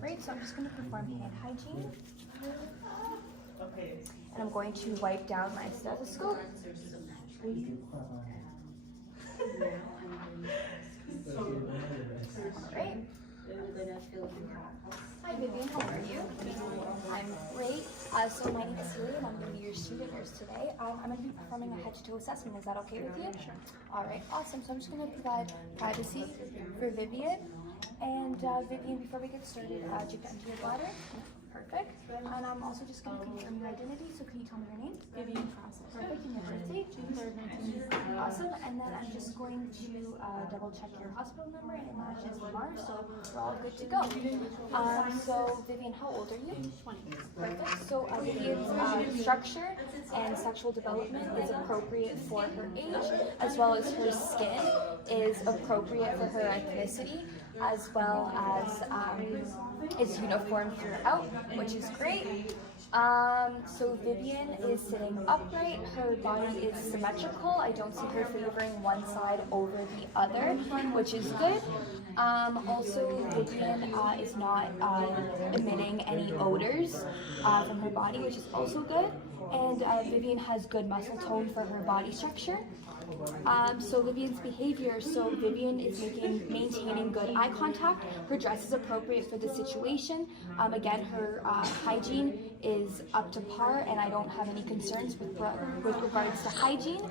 Great, so I'm just going to perform hand hygiene. And I'm going to wipe down my stethoscope. Alright. Hi Vivian, how are you? I'm great. So my name is Haley and I'm going to be your student nurse today. I'm going to be performing a head-to-toe assessment. Is that okay with you? Sure. Alright, awesome. So I'm just going to provide privacy for Vivian. And Vivian, before we get started, do you have to enter your bladder? Perfect. And I'm also just going to confirm your identity. So can you tell me your name? Vivian Process. Perfect. And your birthday? June 3rd, 1980. Awesome. And then I'm just going to double check your hospital number and it matches the bar, so we're all good to go. So Vivian, how old are you? 20. Perfect. So Vivian's structure and sexual development is appropriate for her age, as well as her skin is appropriate for her ethnicity, as well as is uniform throughout, which is great. So Vivian is sitting upright, her body is symmetrical. I don't see her favoring one side over the other, which is good. Also, Vivian is not emitting any odors from her body, which is also good. And Vivian has good muscle tone for her body structure. So Vivian's behavior, so Vivian is maintaining good eye contact. Her dress is appropriate for the situation. Again, her hygiene is up to par and I don't have any concerns with regards to hygiene.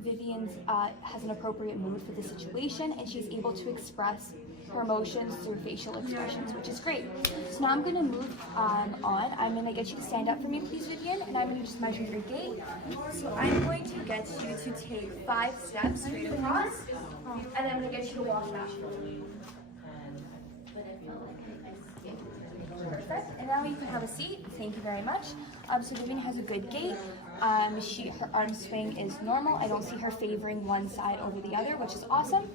Vivian has an appropriate mood for the situation and she's able to express her emotions through facial expressions, which is great. So now I'm going to move on. I'm going to get you to stand up for me, please, Vivian, and I'm going to just measure your gait. So I'm going to get you to take 5 steps straight across, and then I'm going to get you to walk back. Perfect. And now you can have a seat. Thank you very much. So Vivian has a good gait. Her arm swing is normal. I don't see her favoring one side over the other, which is awesome.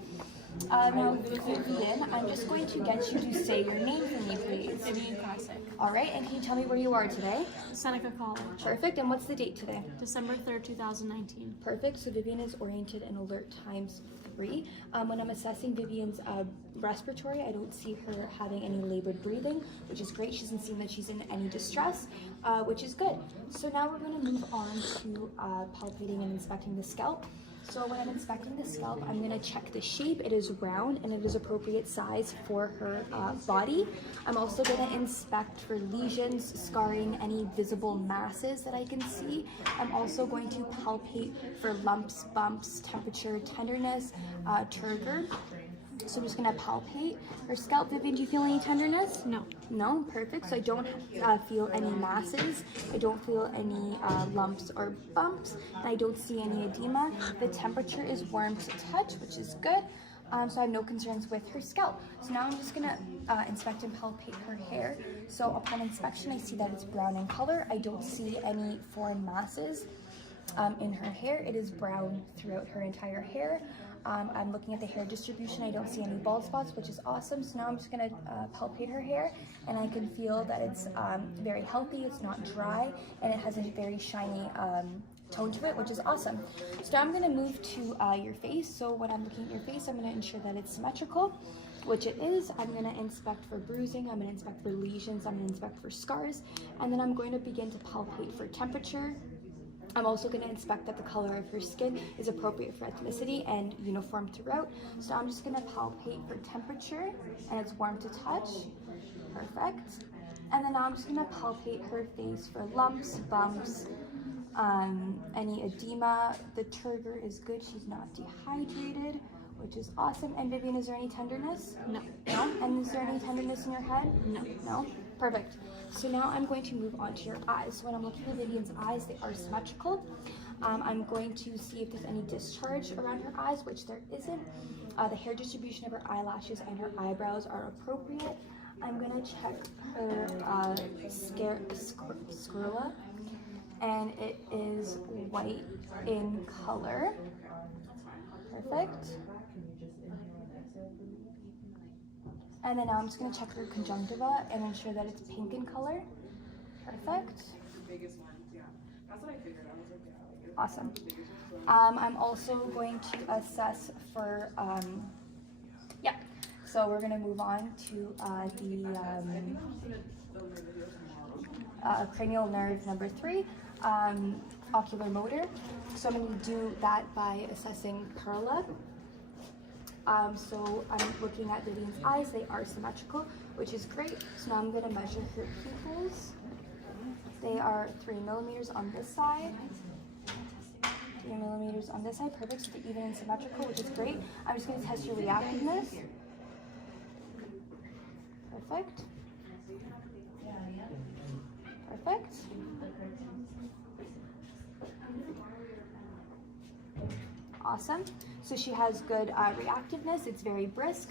Now, Vivian, I'm just going to get you to say your name for me, please. Vivian Classic. All right, and can you tell me where you are today? Seneca College. Perfect, and what's the date today? December 3rd, 2019. Perfect, so Vivian is oriented and alert times 3. When I'm assessing Vivian's respiratory, I don't see her having any labored breathing, which is great. She doesn't seem that she's in any distress, which is good. So now we're going to move on to palpating and inspecting the scalp. So when I'm inspecting the scalp, I'm going to check the shape. It is round and it is appropriate size for her body. I'm also going to inspect for lesions, scarring, any visible masses that I can see. I'm also going to palpate for lumps, bumps, temperature, tenderness, turgor. So I'm just going to palpate her scalp. Vivian, do you feel any tenderness? No. No? Perfect. So I don't feel any masses. I don't feel any lumps or bumps. And I don't see any edema. The temperature is warm to touch, which is good. So I have no concerns with her scalp. So now I'm just going to inspect and palpate her hair. So upon inspection, I see that it's brown in color. I don't see any foreign masses in her hair. It is brown throughout her entire hair. I'm looking at the hair distribution. I don't see any bald spots, which is awesome. So now I'm just going to palpate her hair, and I can feel that it's very healthy, it's not dry, and it has a very shiny tone to it, which is awesome. So now I'm going to move to your face. So when I'm looking at your face, I'm going to ensure that it's symmetrical, which it is. I'm going to inspect for bruising, I'm going to inspect for lesions, I'm going to inspect for scars, and then I'm going to begin to palpate for temperature. I'm also going to inspect that the color of her skin is appropriate for ethnicity and uniform throughout. So I'm just going to palpate for temperature, and it's warm to touch. Perfect. And then now I'm just going to palpate her face for lumps, bumps, any edema. The turgor is good. She's not dehydrated, which is awesome. And Vivian, is there any tenderness? No. No? And is there any tenderness in your head? No. No? Perfect. So now I'm going to move on to your eyes. So when I'm looking at Vivian's eyes, they are symmetrical. I'm going to see if there's any discharge around her eyes, which there isn't. The hair distribution of her eyelashes and her eyebrows are appropriate. I'm going to check her sclera, and it is white in color. Perfect. And then now I'm just going to check her conjunctiva and ensure that it's pink in color. Perfect. Awesome. I'm also going to assess for, So we're gonna move on to the cranial nerve number 3, ocular motor. So I'm gonna do that by assessing Perla. So I'm looking at Vivian's eyes, they are symmetrical, which is great. So now I'm gonna measure her pupils. They are 3 millimeters on this side, 3 millimeters on this side, perfect, so they're even and symmetrical, which is great. I'm just gonna test your reactiveness. Perfect. Perfect. Awesome. So she has good reactiveness. It's very brisk.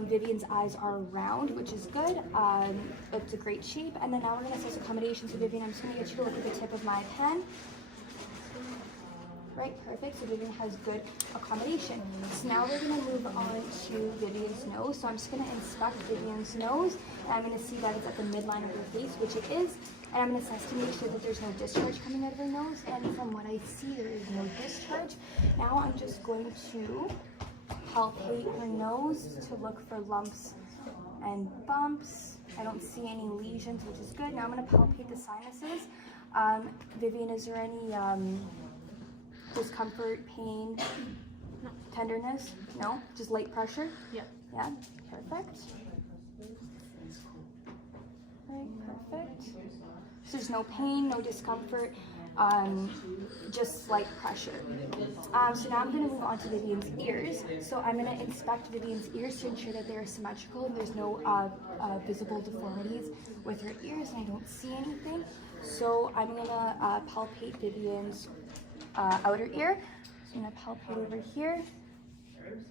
Vivian's eyes are round, which is good. It's a great shape. And then now we're going to assess accommodation. So Vivian, I'm just going to get you to look at the tip of my pen. Right, perfect. So Vivian has good accommodation. So now we're going to move on to Vivian's nose. So I'm just going to inspect Vivian's nose. And I'm going to see that it's at the midline of her face, which it is. And I'm going to assess to make sure that there's no discharge coming out of her nose. And from what I see, there is no discharge. Now I'm just going to palpate her nose to look for lumps and bumps. I don't see any lesions, which is good. Now I'm going to palpate the sinuses. Vivian, is there any discomfort, pain, No. tenderness? No? Just light pressure? Yeah. Yeah, perfect. Right, perfect. So there's no pain, no discomfort, just slight pressure. So now I'm going to move on to Vivian's ears. So I'm going to inspect Vivian's ears to ensure that they're symmetrical and there's no visible deformities with her ears, and I don't see anything. So I'm going to palpate Vivian's outer ear. So I'm going to palpate over here.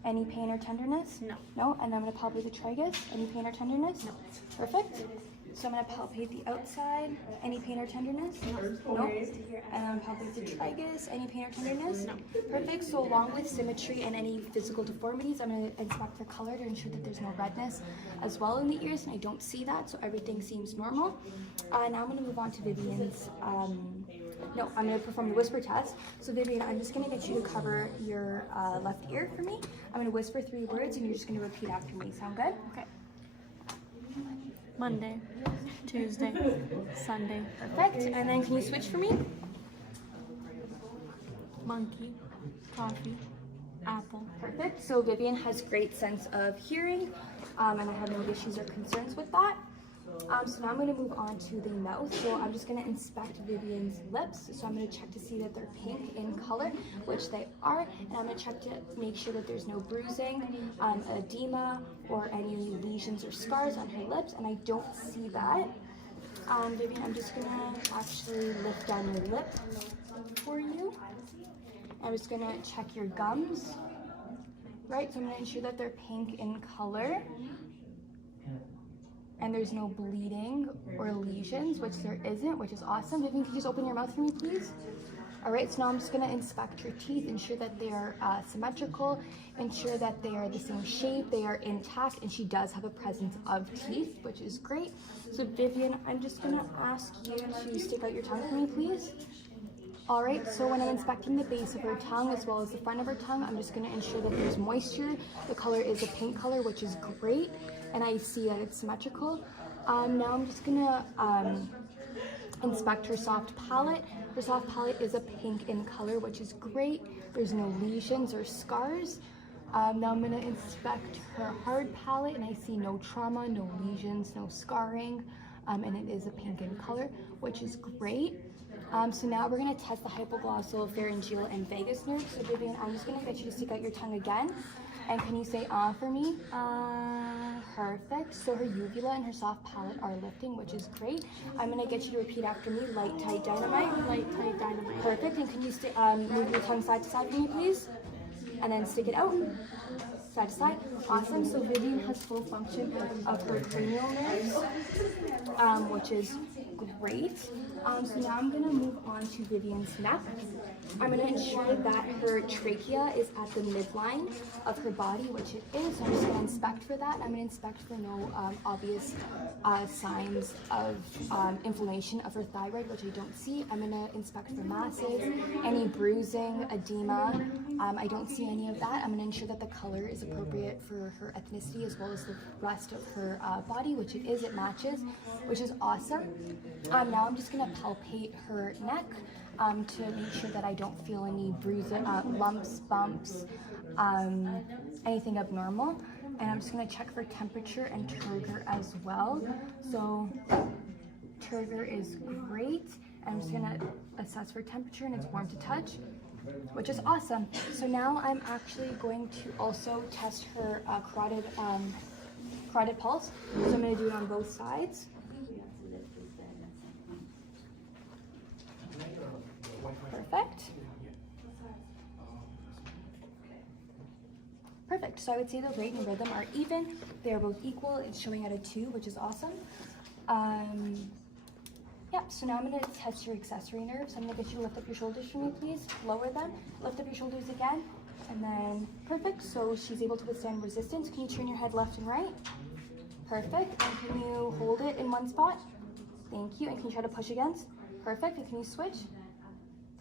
Any pain or tenderness? No. No? And I'm going to palpate the tragus. Any pain or tenderness? No. Perfect. So I'm going to palpate the outside. Any pain or tenderness? No. No. And I'm going to palpate the tragus. Any pain or tenderness? No. Perfect. So along with symmetry and any physical deformities, I'm going to inspect the color to ensure that there's no redness as well in the ears, and I don't see that, so everything seems normal. Now I'm going to move on to Vivian's, no, I'm going to perform the whisper test. So Vivian, I'm just going to get you to cover your left ear for me. I'm going to whisper 3 words, and you're just going to repeat after me. Sound good? Okay. Monday, Tuesday, Sunday. Perfect. And then can you switch for me? Monkey, coffee, apple. Perfect. So Vivian has great sense of hearing, and I have no issues or concerns with that. So now I'm going to move on to the mouth. So I'm just going to inspect Vivian's lips. So I'm going to check to see that they're pink in color, which they are. And I'm going to check to make sure that there's no bruising, edema, or any lesions or scars on her lips. And I don't see that. Vivian, I'm just going to actually lift down your lip for you. I'm just going to check your gums. Right, so I'm going to ensure that they're pink in color. And there's no bleeding or lesions, which there isn't, which is awesome. Vivian, can you just open your mouth for me, please? All right, so now I'm just gonna inspect your teeth, ensure that they are symmetrical, ensure that they are the same shape, they are intact, and she does have a presence of teeth, which is great. So Vivian, I'm just gonna ask you to stick out your tongue for me, please. All right, so when I'm inspecting the base of her tongue as well as the front of her tongue, I'm just gonna ensure that there's moisture. The color is a pink color, which is great, and I see that it's symmetrical. Now I'm just gonna inspect her soft palate. Her soft palate is a pink in color, which is great. There's no lesions or scars. Now I'm gonna inspect her hard palate, and I see no trauma, no lesions, no scarring, and it is a pink in color, which is great. So now we're going to test the hypoglossal, pharyngeal, and vagus nerves. So Vivian, I'm just going to get you to stick out your tongue again. And can you say for me? Perfect. So her uvula and her soft palate are lifting, which is great. I'm going to get you to repeat after me. Light, tight, dynamite. Light, tight, dynamite. Perfect. And can you move your tongue side to side for me, please? And then stick it out. Side to side. Awesome. So Vivian has full function of her cranial nerves, which is great. So now I'm going to move on to Vivian's neck. I'm going to ensure that her trachea is at the midline of her body, which it is. So I'm just going to inspect for that. I'm going to inspect for no obvious signs of inflammation of her thyroid, which I don't see. I'm going to inspect for masses, any bruising, edema. I don't see any of that. I'm going to ensure that the color is appropriate for her ethnicity as well as the rest of her body, which it is. It matches, which is awesome. Now I'm just going to palpate her neck to make sure that I don't feel any bruises, lumps, bumps, anything abnormal. And I'm just going to check for temperature and turgor as well. So turgor is great. And I'm just going to assess for temperature, and it's warm to touch, which is awesome. So now I'm actually going to also test her carotid pulse. So I'm going to do it on both sides. Perfect. Perfect. So I would say the rate and rhythm are even. They are both equal. It's showing at a 2, which is awesome. Yeah, so now I'm going to test your accessory nerves. I'm going to get you to lift up your shoulders for me, please. Lower them. Lift up your shoulders again. And then, perfect. So she's able to withstand resistance. Can you turn your head left and right? Perfect. And can you hold it in one spot? Thank you. And can you try to push against? Perfect. And can you switch?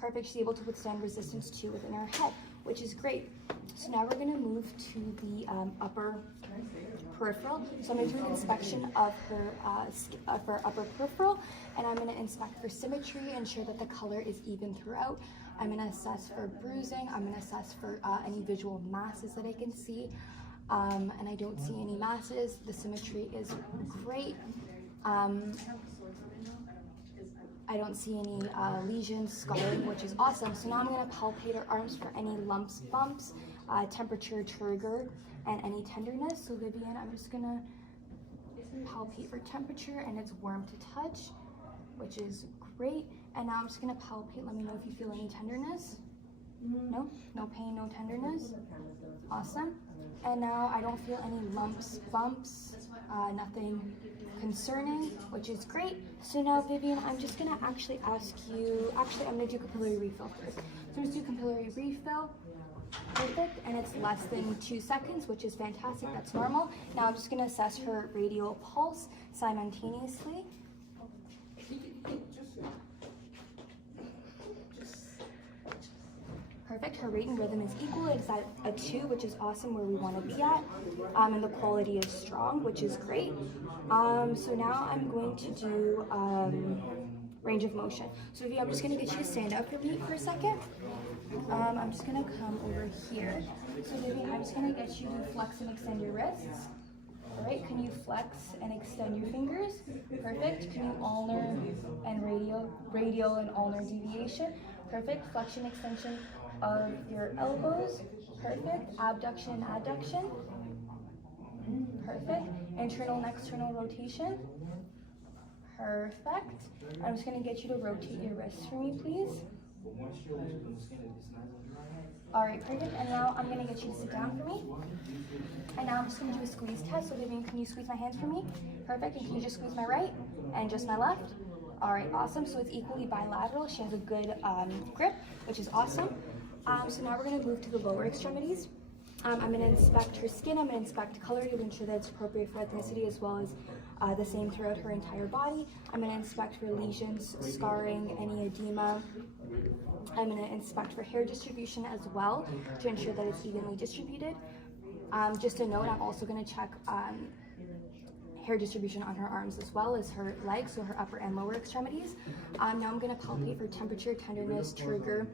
Perfect. She's able to withstand resistance too within her head, which is great. So now we're going to move to the upper peripheral. So I'm going to do an inspection of her upper peripheral, and I'm going to inspect for symmetry, ensure that the color is even throughout. I'm going to assess for bruising. I'm going to assess for any visual masses that I can see, and I don't see any masses. The symmetry is great. I don't see any lesions, scarring, which is awesome. So now I'm going to palpate her arms for any lumps, bumps, temperature, turgor, and any tenderness. So Vivian, I'm just going to palpate for temperature, and it's warm to touch, which is great. And now I'm just going to palpate. Let me know if you feel any tenderness. No? No pain, no tenderness? Awesome. And now I don't feel any lumps, bumps, nothing concerning, which is great. So now, Vivian, I'm just going to actually ask you, I'm going to do capillary refill first. So I'm going to do capillary refill. Perfect. And it's less than 2 seconds, which is fantastic. That's normal. Now I'm just going to assess her radial pulse simultaneously. Perfect. Her rate and rhythm is equal. It's at a 2, which is awesome, where we want to be at. And the quality is strong, which is great. So now I'm going to do range of motion. So Vivi, I'm just going to get you to stand up for me for a second. I'm just going to come over here. So Vivi, I'm just going to get you to flex and extend your wrists. All right, can you flex and extend your fingers? Perfect. Can you ulnar and radial and ulnar deviation? Perfect. Flexion, extension of your elbows. Perfect. Abduction and adduction. Perfect. Internal and external rotation. Perfect. I'm just going to get you to rotate your wrists for me, please. All right, perfect. And now I'm going to get you to sit down for me. And now I'm just going to do a squeeze test. So Vivian, can you squeeze my hands for me? Perfect. And can you just squeeze my right and just my left? All right, awesome. So it's equally bilateral. She has a good grip, which is awesome. So now we're going to move to the lower extremities. I'm going to inspect her skin. I'm going to inspect color to ensure that it's appropriate for ethnicity, as well as the same throughout her entire body. I'm going to inspect for lesions, scarring, any edema. I'm going to inspect for hair distribution as well to ensure that it's evenly distributed. Just a note, I'm also going to check hair distribution on her arms as well as her legs, so her upper and lower extremities. Now I'm going to palpate for temperature, tenderness, turgor,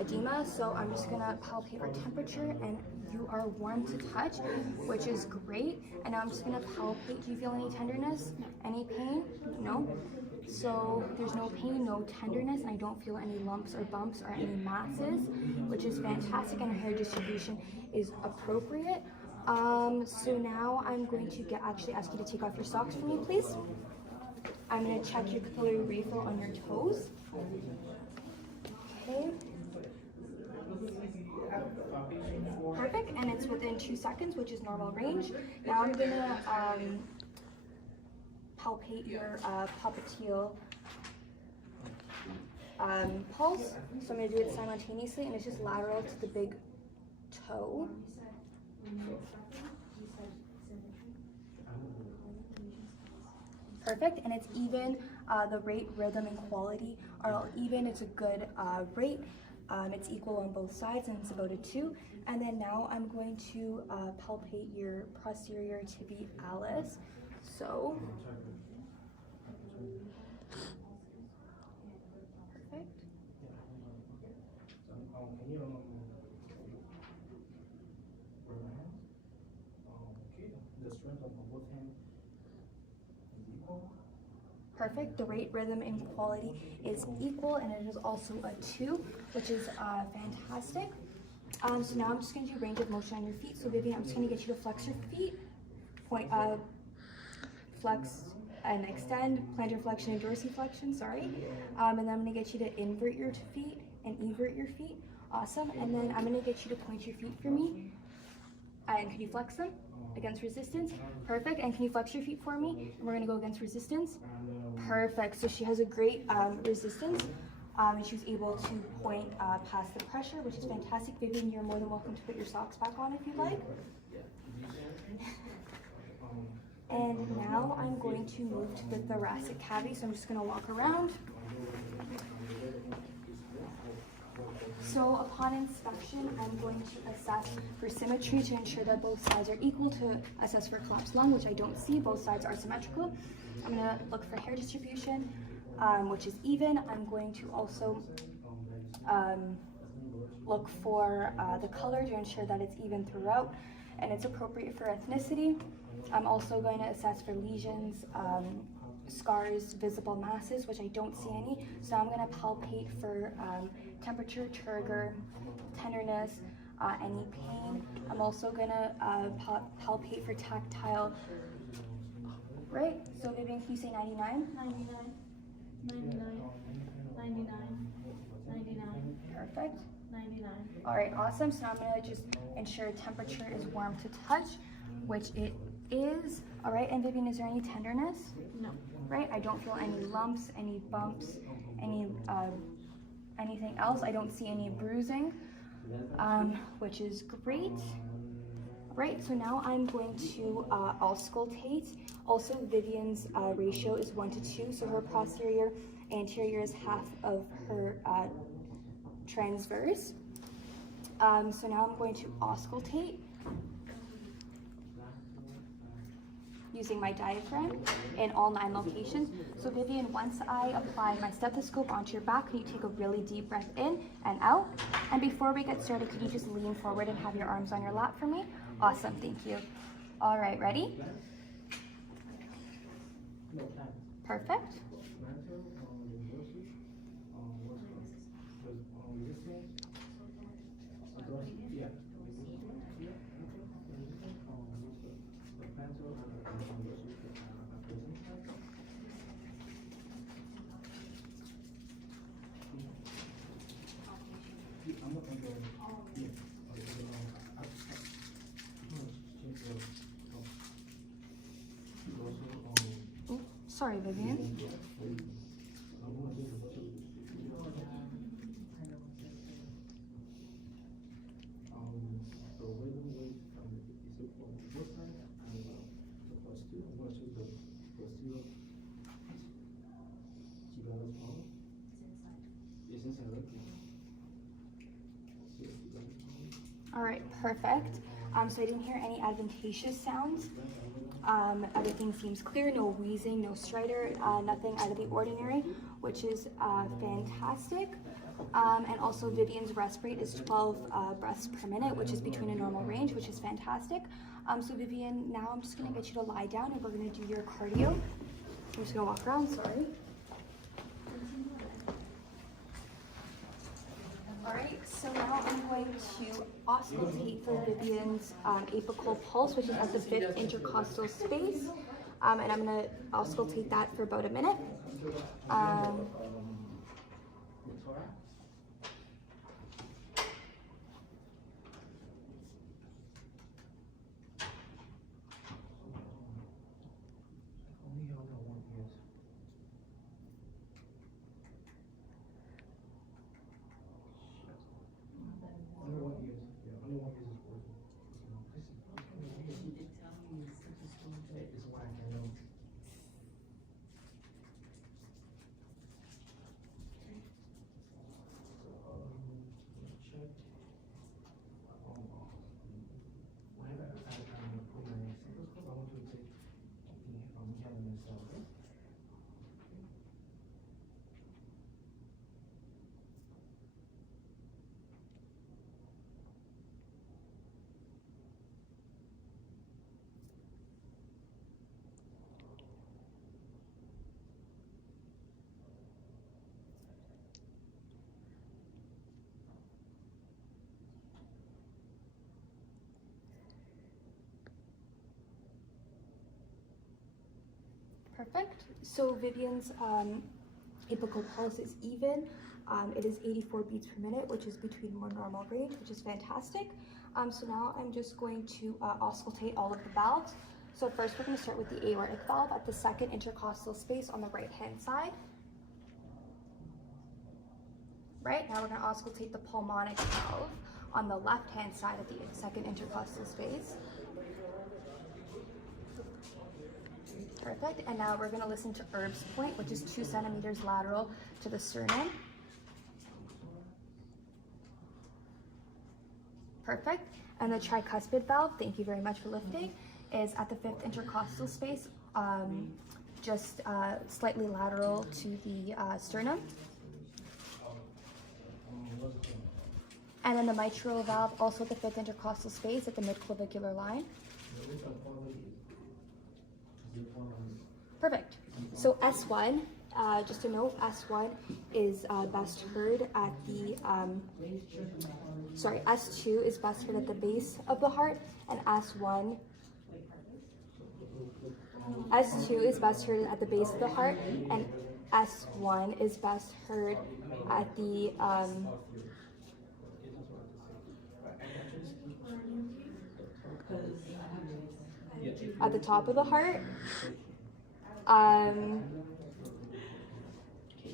edema. So I'm just going to palpate for temperature, and you are warm to touch, which is great. And now I'm just going to palpate. Do you feel any tenderness? Any pain? No? So there's no pain, no tenderness, and I don't feel any lumps or bumps or any masses, which is fantastic, and her hair distribution is appropriate. So now I'm going to actually ask you to take off your socks for me, please. I'm going to check your capillary refill on your toes. Okay. Perfect, and it's within 2 seconds, which is normal range. Now I'm going to palpate your popliteal pulse. So I'm going to do it simultaneously, and it's just lateral to the big toe. Perfect, and it's even. The rate, rhythm, and quality are all even. It's a good rate. It's equal on both sides, and it's about a 2. And then now I'm going to palpate your posterior tibialis. So, perfect. Perfect. The rate, rhythm, and quality is equal, and it is also a 2, which is fantastic. So now I'm just going to do range of motion on your feet. So Vivian, I'm just going to get you to flex your feet, flex and extend, plantar flexion and dorsiflexion, sorry. And then I'm going to get you to invert your feet and evert your feet. Awesome. And then I'm going to get you to point your feet for me. And can you flex them against resistance? Perfect. And can you flex your feet for me? And we're going to go against resistance. Perfect. So she has a great resistance. And she was able to point past the pressure, which is fantastic. Vivian, you're more than welcome to put your socks back on if you'd like. And now I'm going to move to the thoracic cavity, so I'm just going to walk around. So upon inspection, I'm going to assess for symmetry to ensure that both sides are equal, to assess for collapsed lung, which I don't see. Both sides are symmetrical. I'm going to look for hair distribution, which is even. I'm going to also look for the color to ensure that it's even throughout and it's appropriate for ethnicity. I'm also going to assess for lesions, scars, visible masses, which I don't see any. So I'm going to palpate for temperature, turgor, tenderness, any pain. I'm also going to palpate for tactile. Right? So Vivian, can you say 99? 99, 99, 99, 99. Perfect. 99. All right, awesome. So now I'm going to just ensure temperature is warm to touch, which it is. All right, and Vivian, is there any tenderness? No. Right? I don't feel any lumps, any bumps, any anything else. I don't see any bruising, which is great. Right, so now I'm going to auscultate. Also, Vivian's ratio is 1 to 2, so her posterior anterior is half of her transverse. So now I'm going to auscultate using my diaphragm in all 9 locations. So Vivian, once I apply my stethoscope onto your back, can you take a really deep breath in and out? And before we get started, could you just lean forward and have your arms on your lap for me? Awesome, thank you. All right, ready? Perfect. Oh, sorry, Vivian. All right, perfect. So I didn't hear any adventitious sounds. Everything seems clear, no wheezing, no stridor, nothing out of the ordinary, which is fantastic. And also Vivian's rest rate is 12 breaths per minute, which is between a normal range, which is fantastic. So Vivian, now I'm just gonna get you to lie down and we're gonna do your cardio. I'm just gonna walk around, sorry. All right, so now I'm going to auscultate for Vivian's apical pulse, which is at the 5th intercostal space. And I'm going to auscultate that for about a minute. Perfect. So Vivian's apical pulse is even. It is 84 beats per minute, which is between more normal range, which is fantastic. So now I'm just going to auscultate all of the valves. So first we're going to start with the aortic valve at the second intercostal space on the right-hand side. Right, now we're going to auscultate the pulmonic valve on the left-hand side of the second intercostal space. Perfect, and now we're going to listen to Erb's point, which is 2 centimeters lateral to the sternum. Perfect, and the tricuspid valve, thank you very much for lifting, is at the 5th intercostal space, just slightly lateral to the sternum. And then the mitral valve, also at the 5th intercostal space at the midclavicular line. Perfect. So S1, just a note, S1 is best heard at the, S2 is best heard at the base of the heart, and S2 is best heard at the base of the heart, and S1 is best heard at the, at the top of the heart.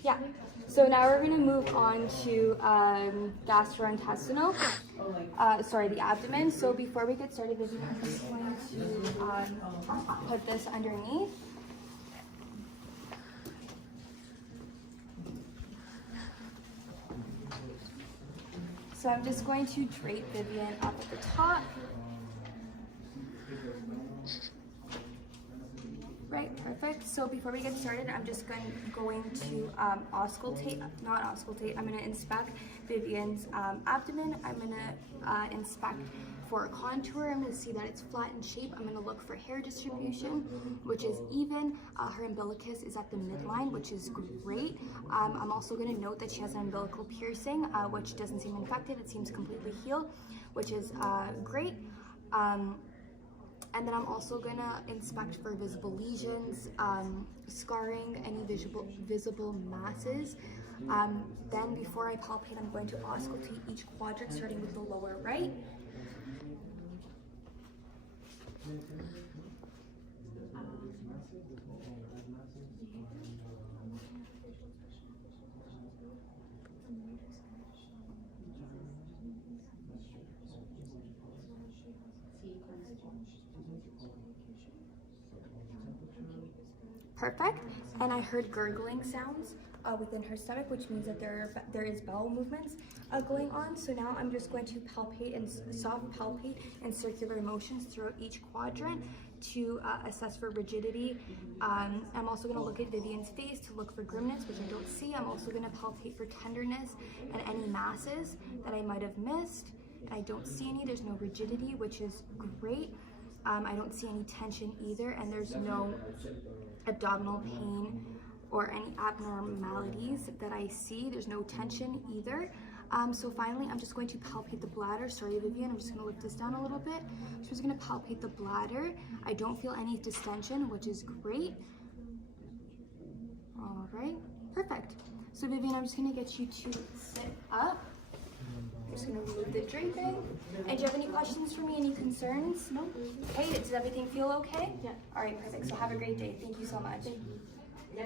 Yeah, so now we're going to move on to gastrointestinal, the abdomen. So before we get started, Vivian, I'm just going to put this underneath. So I'm just going to drape Vivian up at the top. Right, perfect. So before we get started, I'm just going to I'm going to inspect Vivian's abdomen. I'm going to inspect for a contour. I'm going to see that it's flat in shape. I'm going to look for hair distribution, which is even. Her umbilicus is at the midline, which is great. I'm also going to note that she has an umbilical piercing, which doesn't seem infected. It seems completely healed, which is great. And then I'm also going to inspect for visible lesions, scarring, any visible masses. Then before I palpate, I'm going to auscultate each quadrant, starting with the lower right. Perfect. And I heard gurgling sounds within her stomach, which means that there is bowel movements going on. So now I'm just going to palpate and soft palpate in circular motions throughout each quadrant to assess for rigidity. I'm also going to look at Vivian's face to look for grimness, which I don't see. I'm also going to palpate for tenderness and any masses that I might have missed. And I don't see any. There's no rigidity, which is great. I don't see any tension either, and there's no abdominal pain or any abnormalities that I see. There's no tension either. So finally, I'm just going to palpate the bladder. Sorry, Vivian, I'm just going to lift this down a little bit. So I'm just going to palpate the bladder. I don't feel any distension, which is great. All right, perfect. So Vivian, I'm just going to get you to sit up. I'm just going to remove the draping. And do you have any questions for me? Any concerns? No. Okay, does everything feel okay? Yeah. All right, perfect. So have a great day. Thank you so much. Thank you. Yeah.